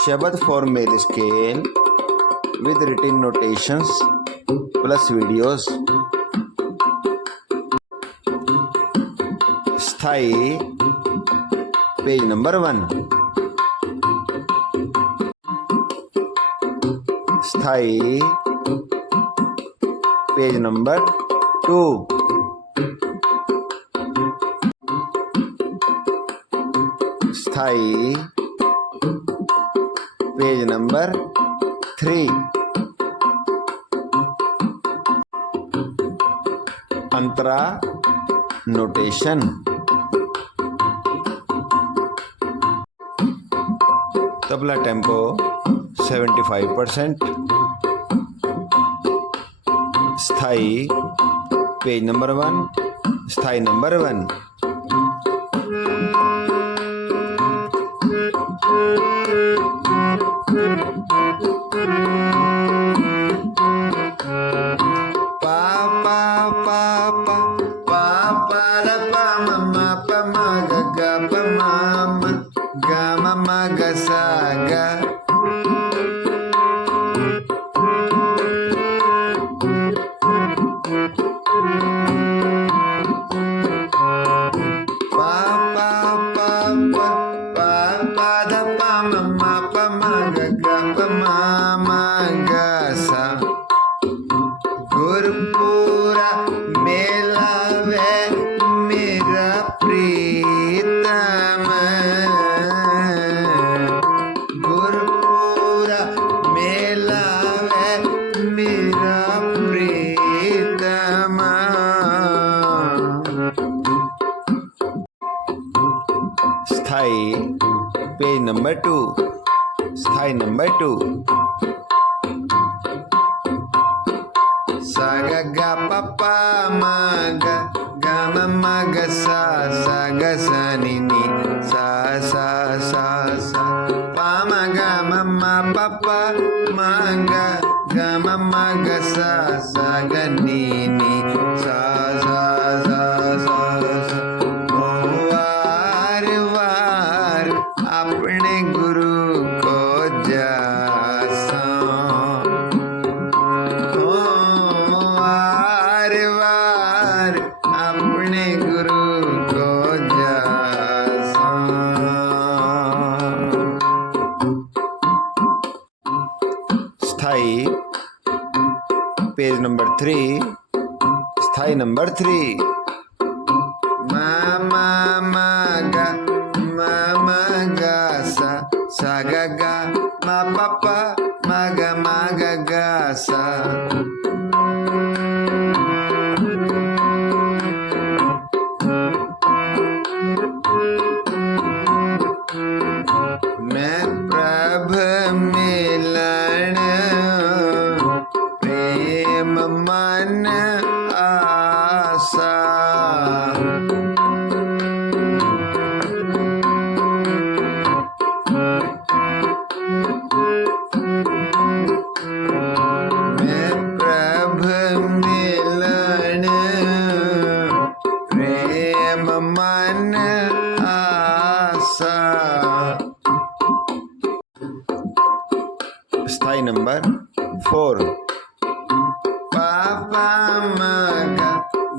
शब्द formal scale with written notations plus videos. स्थायी page number one स्थायी page number two स्थायी page number three. अंतरा notation. Tabla tempo 75 percent. स्थायी page number one. स्थायी number one. number two. Sky number two. Saga papa maga gama maga sa saga sanini sa sa sa sa papa maga gama maga sa saga nini. number three. stai number three. Mama maga, mama gasa, sagaga, ma papa, maga maga gasa. Man. स्थाई number four पापा मग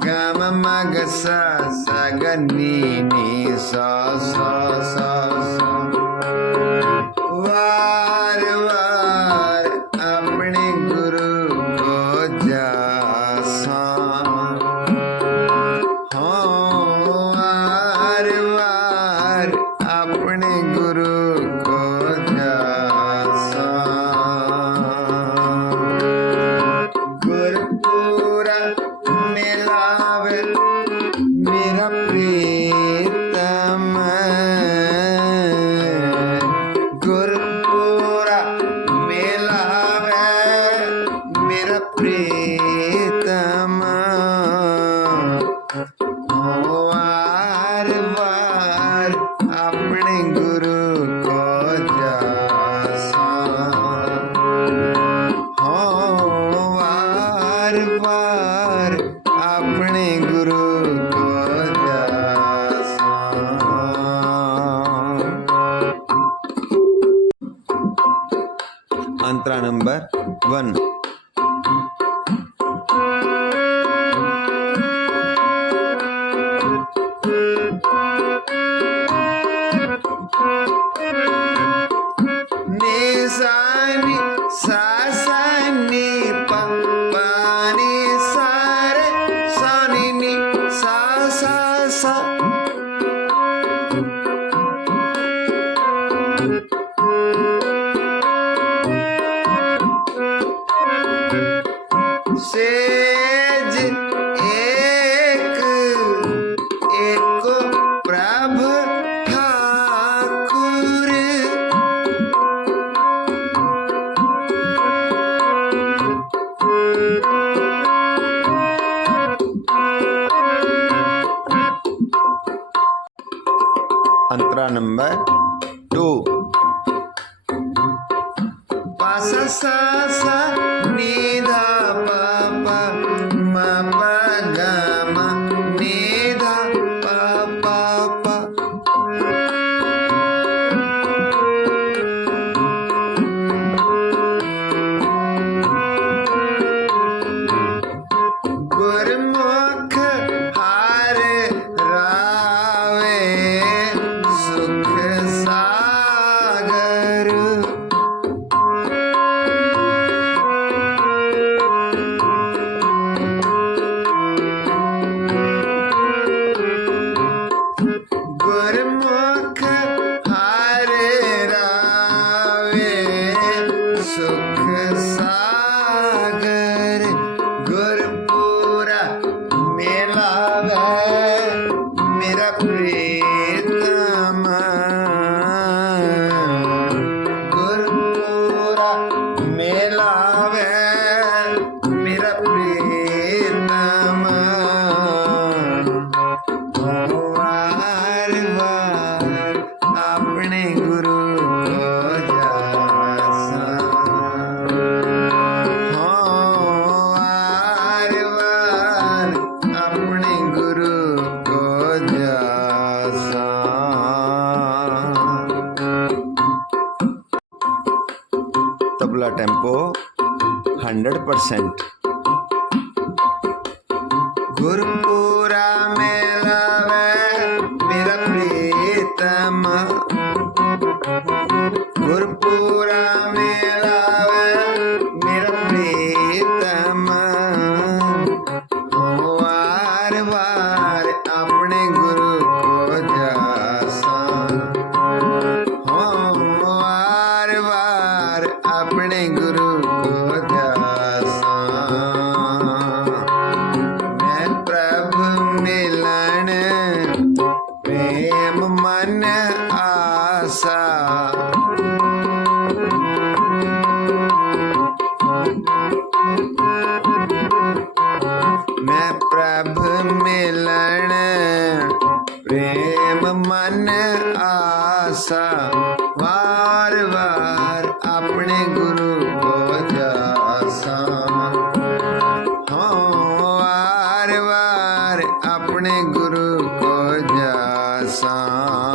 गम मग सा सा ग नी नी सा सा सा ਆਪਣੇ ਗੁਰੂ ਕੋ ਦਾਸਾਂ ਅੰਤਰਾ ਨੰਬਰ 1 अंतरा नंबर टू पासा सा सा नी धा पा पा मा पा present. Gurpura melave mera pretama. Gurpura melave को जा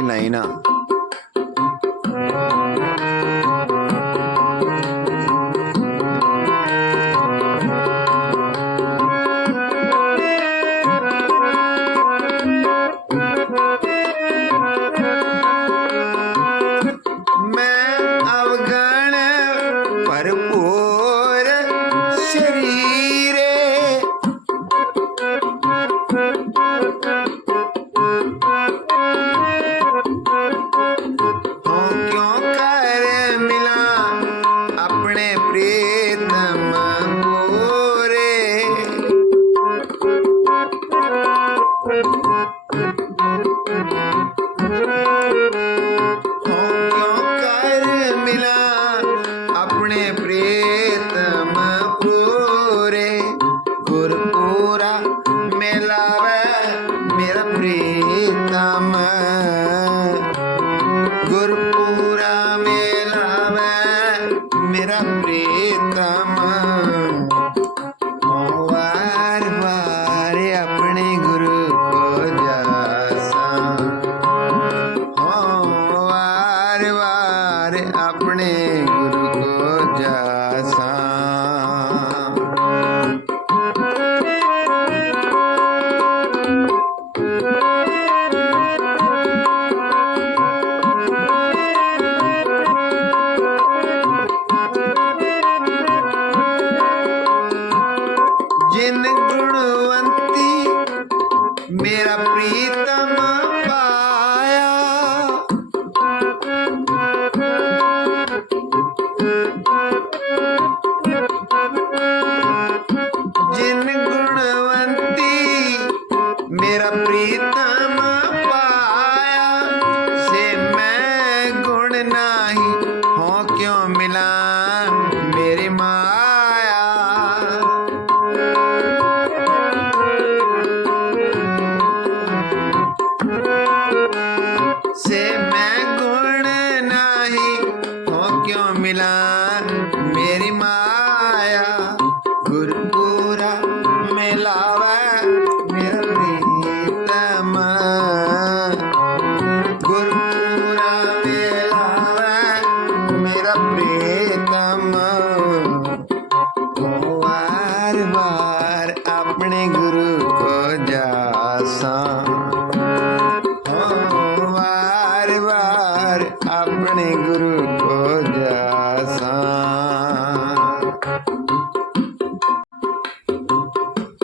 నైనా क्यों मिला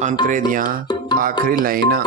अंतरे दिया आखिरी लाइना।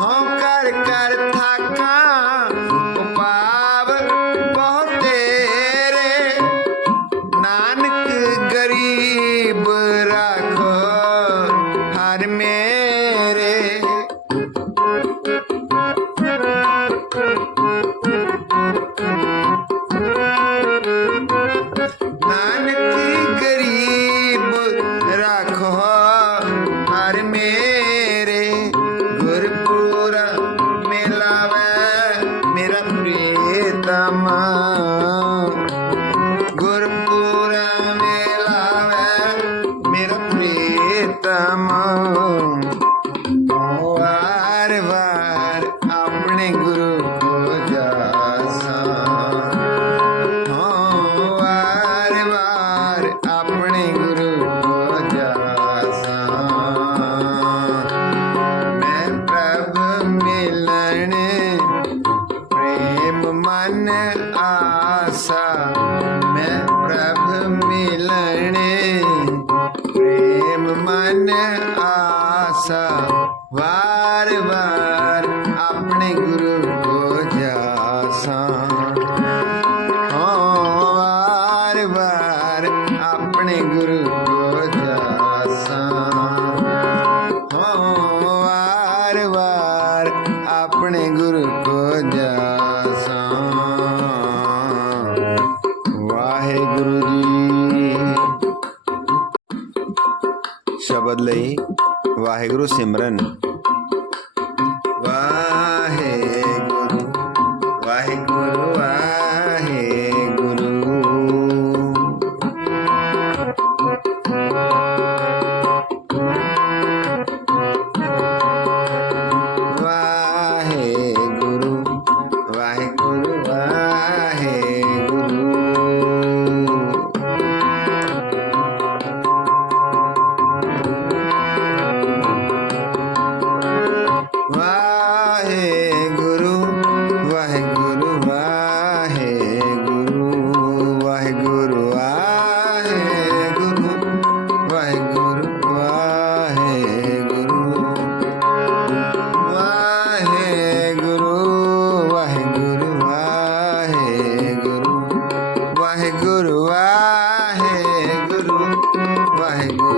হকার কার बदले ही वाहेगुरु सिमरन। Ay, güey.